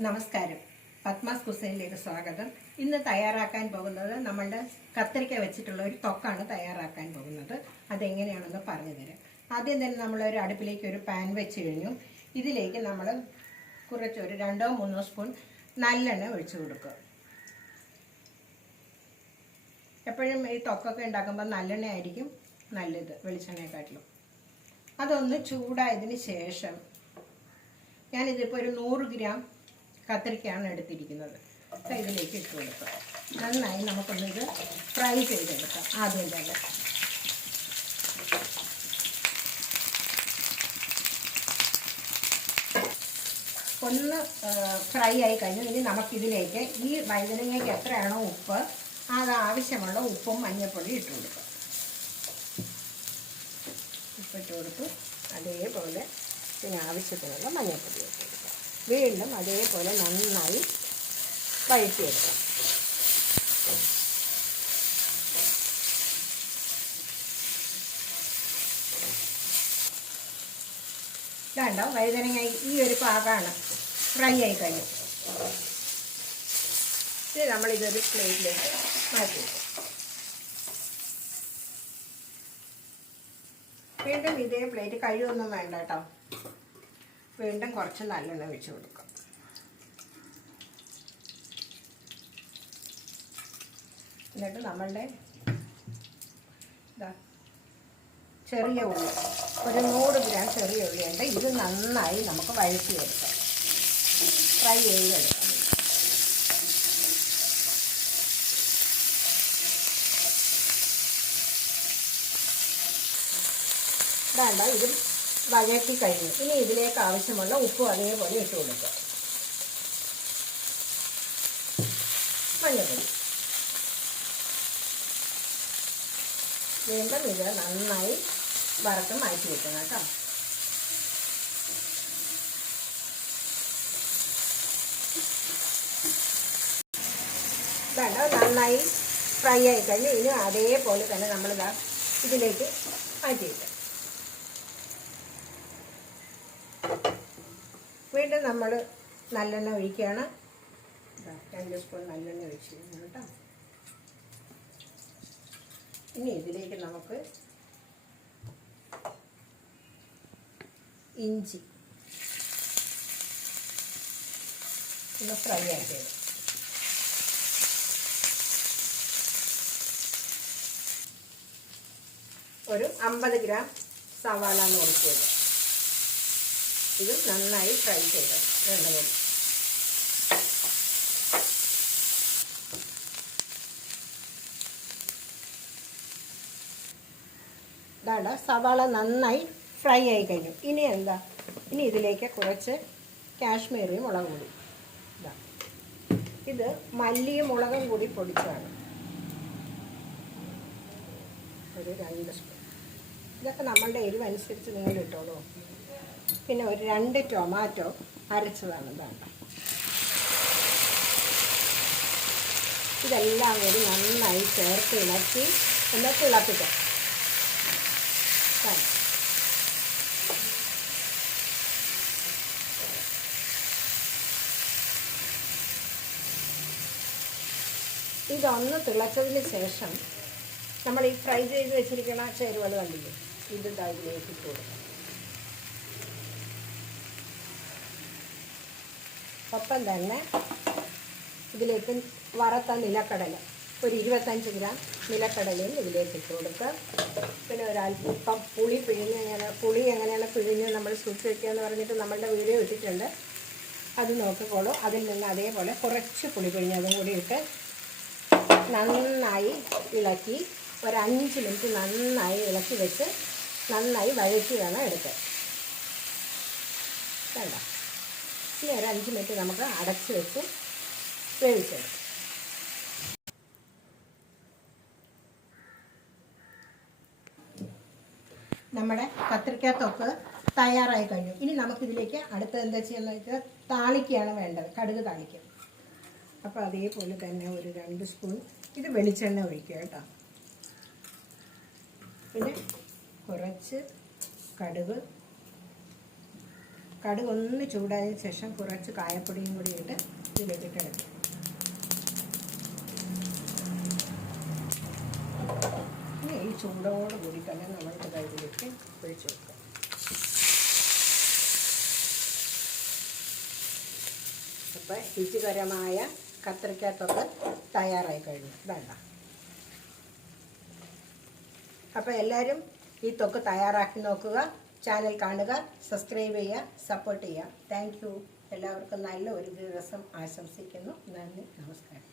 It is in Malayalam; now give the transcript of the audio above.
നമസ്കാരം. പത്മാസ് കുസൈനിലേക്ക് സ്വാഗതം. ഇന്ന് തയ്യാറാക്കാൻ പോകുന്നത് നമ്മളുടെ കത്തിരിക്ക വെച്ചിട്ടുള്ള ഒരു തൊക്കാണ് തയ്യാറാക്കാൻ പോകുന്നത്. അതെങ്ങനെയാണെന്ന് പറഞ്ഞു തരാം. ആദ്യം തന്നെ നമ്മളൊരു അടുപ്പിലേക്ക് ഒരു പാൻ വെച്ച് കഴിഞ്ഞു. ഇതിലേക്ക് നമ്മൾ കുറച്ചൊരു 2-3 സ്പൂൺ നല്ലെണ്ണ ഒഴിച്ചു കൊടുക്കുക. എപ്പോഴും ഈ തൊക്കൊക്കെ ഉണ്ടാക്കുമ്പോൾ നല്ലെണ്ണ ആയിരിക്കും നല്ലത് വെളിച്ചെണ്ണയെക്കാട്ടിലും. അതൊന്ന് ചൂടായതിന് ശേഷം ഞാനിതിപ്പോൾ ഒരു 100 ഗ്രാം കത്തിരിക്കയാണ് എടുത്തിരിക്കുന്നത്. ഇതിലേക്ക് ഇട്ട് കൊടുക്കുക. നന്നായി നമുക്കൊന്നിത് ഫ്രൈ ചെയ്തെടുക്കാം. ആദ്യം തന്നെ ഒന്ന് ഫ്രൈ ആയി കഴിഞ്ഞു. ഇനി നമുക്കിതിലേക്ക് ഈ വഴുതനങ്ങയ്ക്ക് എത്രയാണോ ഉപ്പ്, അത് ആവശ്യമുള്ള ഉപ്പും മഞ്ഞൾപ്പൊടി ഇട്ട് കൊടുക്കുക. ഉപ്പിട്ട് കൊടുത്തു. അതേപോലെ പിന്നെ ആവശ്യത്തിനുള്ള മഞ്ഞൾപ്പൊടി ഇട്ട് കൊടുക്കുക. വീണ്ടും അതേപോലെ നന്നായി വഴറ്റിയെടുക്കാം. ഇതാണ്ടോ വഴുതനങ്ങ ഈ ഒരു പാകമാണ് ഫ്രൈ ആയി കഴിഞ്ഞു. ഇത് നമ്മളിതൊരു പ്ലേറ്റിലേക്ക് മാറ്റി വയ്ക്കും. വീണ്ടും ഇതേ പ്ലേറ്റ് കഴിവൊന്നും വേണ്ട കേട്ടോ. വീണ്ടും കുറച്ച് നല്ലെണ്ണ ഒഴിച്ച് കൊടുക്കാം. എന്നിട്ട് നമ്മളുടെ ചെറിയ ഉള്ളി, ഒരു 100 ഗ്രാം ചെറിയ ഉള്ളിയുണ്ട്. ഇത് നന്നായി നമുക്ക് വഴറ്റിയെടുക്കാം, ഫ്രൈ ചെയ്തെടുക്കാം. വേണ്ട, ഇത് വഴറ്റി കഴിഞ്ഞു. ഇനി ഇതിലേക്ക് ആവശ്യമുള്ള ഉപ്പും അതേപോലെ ഇട്ട് കൊടുക്കുക. മഞ്ഞൾപ്പൊടി വീണ്ടും ഇത് നന്നായി വറുത്ത് മാറ്റി വെക്കണം കേട്ടോ. വേണ്ട, നന്നായി ഫ്രൈ ആയി കഴിഞ്ഞു. ഇനി അതേപോലെ തന്നെ നമ്മളിതാ ഇതിലേക്ക് മാറ്റി വയ്ക്കാം. വീണ്ടും നമ്മൾ നല്ലെണ്ണ ഒഴിക്കുകയാണ്. 2 സ്പൂൺ നല്ലെണ്ണ ഒഴിച്ച് കേട്ടോ. ഇനി ഇതിലേക്ക് നമുക്ക് ഇഞ്ചി ഒന്ന് ഫ്രൈ ആക്കിയത്. ഒരു 50 ഗ്രാം സവാള നുറുക്കിയത്. ഇത് നന്നായി ഫ്രൈ ചെയ്ത് വേണ്ടത്. ഇതാണ് സവാള നന്നായി ഫ്രൈ ആയി കഴിഞ്ഞു. ഇനി എന്താ, ഇനി ഇതിലേക്ക് കുറച്ച് കാശ്മീരി മുളക് പൊടി. ഇത് മല്ലിയും മുളകും കൂടി പൊടിച്ചതാണ്. ഒരു 2 സ്പൂൺ. ഇതൊക്കെ നമ്മളുടെ എരിവനുസരിച്ച് നിങ്ങൾ ഇട്ടോളൂ. പിന്നെ ഒരു 2 ടൊമാറ്റോ അരച്ചതാണ്. ഇതാണ്. ഇതെല്ലാം കൂടി നന്നായി ചേർത്ത് ഇളക്കി ഒന്ന് തിളപ്പിക്കാം. ഇതൊന്ന് തിളച്ചതിന് ശേഷം നമ്മൾ ഈ ഫ്രൈ ചെയ്ത് വെച്ചിരിക്കുന്ന ചേരുവകൾ കണ്ടില്ലേ, ഇത് ഇതിലേക്ക് ഇട്ട് കൊടുക്കാം. ഒപ്പം തന്നെ ഇതിലേക്ക് വറുത്ത നിലക്കടല, ഒരു 25 ഗ്രാം നിലക്കടലയും ഇതിലേക്ക് ഇട്ട് കൊടുക്കുക. പിന്നെ ഒരല്പം പുളി പുളി എങ്ങനെയാണ് പിഴിഞ്ഞ് നമ്മൾ സൂക്ഷിച്ച് വയ്ക്കുക എന്ന് പറഞ്ഞിട്ട് നമ്മളുടെ വീഡിയോ ഇട്ടിട്ടുണ്ട്, അത് നോക്കിക്കോളൂ. അതിൽ നിന്ന് അതേപോലെ കുറച്ച് പുളി പിഴിഞ്ഞതും കൂടി ഇട്ട് നന്നായി ഇളക്കി ഒരു 5 മിനിറ്റ് നന്നായി ഇളക്കി വെച്ച് നന്നായി വഴറ്റി വേണം എടുക്കാൻ. വേണ്ട, ഇനി ഒരു 5 മിനിറ്റ് നമുക്ക് അടച്ച് വെച്ച് വേവിച്ചെടുക്കാം. നമ്മുടെ കത്തിരിക്ക തൊക്ക് തയ്യാറായി കഴിഞ്ഞു. ഇനി നമുക്കിതിലേക്ക് അടുത്ത എന്താ ചെയ്യുന്നത് വെച്ചാൽ താളിക്കുകയാണ് വേണ്ടത്. കടുക് താളിക്കുക. അപ്പോൾ അതേപോലെ തന്നെ ഒരു 2 സ്പൂൺ ഇത് വെളിച്ചെണ്ണ ഒഴിക്കുക കേട്ടോ. പിന്നെ കുറച്ച് കടുക്, കടുക് ഒന്ന് ചൂടായതിനു ശേഷം കുറച്ച് കായപ്പൊടിയും കൂടി ഇട്ട് ഇതിലേക്ക് ഇളക്കി. ഇനി ഈ ചൂടോട് കൂടി തന്നെ നമ്മൾക്ക് ഇതിലേക്ക് ഒഴിച്ചു വെക്കാം. അപ്പോൾ രുചികരമായ കത്തിരിക്ക തൊക്ക് തയ്യാറായി കഴിഞ്ഞു. വേണ്ട. അപ്പോൾ എല്ലാവരും ഈ തൊക്ക് തയ്യാറാക്കി നോക്കുക. ചാനൽ കാണുക, സബ്സ്ക്രൈബ് ചെയ്യുക, സപ്പോർട്ട് ചെയ്യുക. Thank you. എല്ലാവർക്കും നല്ല ഒരു ദിവസം ആശംസിക്കുന്നു. നന്ദി, നമസ്കാരം.